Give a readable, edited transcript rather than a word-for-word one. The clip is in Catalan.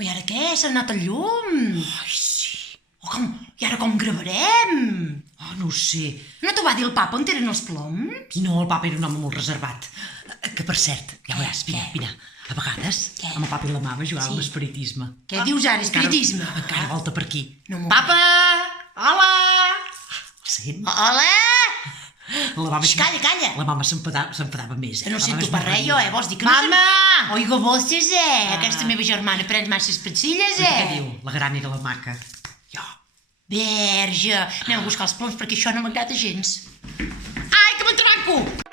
I ara què? S'ha anat el llum? Ai, sí. I ara com gravarem? No ho sé. No t'ho va dir el papa on eren els ploms? No, el papa era un home molt reservat. Que, per cert, ja veuràs, vine. A vegades, amb el papa i la mama jugàvem a espiritisme. Què dius ara, espiritisme? Encara volta per aquí. Papa! Hola! El sent? Hola! La mama... Calla! La mama s'enfadava més. No sento per res, jo, vols dir que no... Mama! Oigo voces, Aquesta meva germana pren masses pensilles, Què diu? La gran era la maca. Jo. Verge! Aneu a buscar els ploms perquè això no m'agrada gens. Ai, que m'entranco!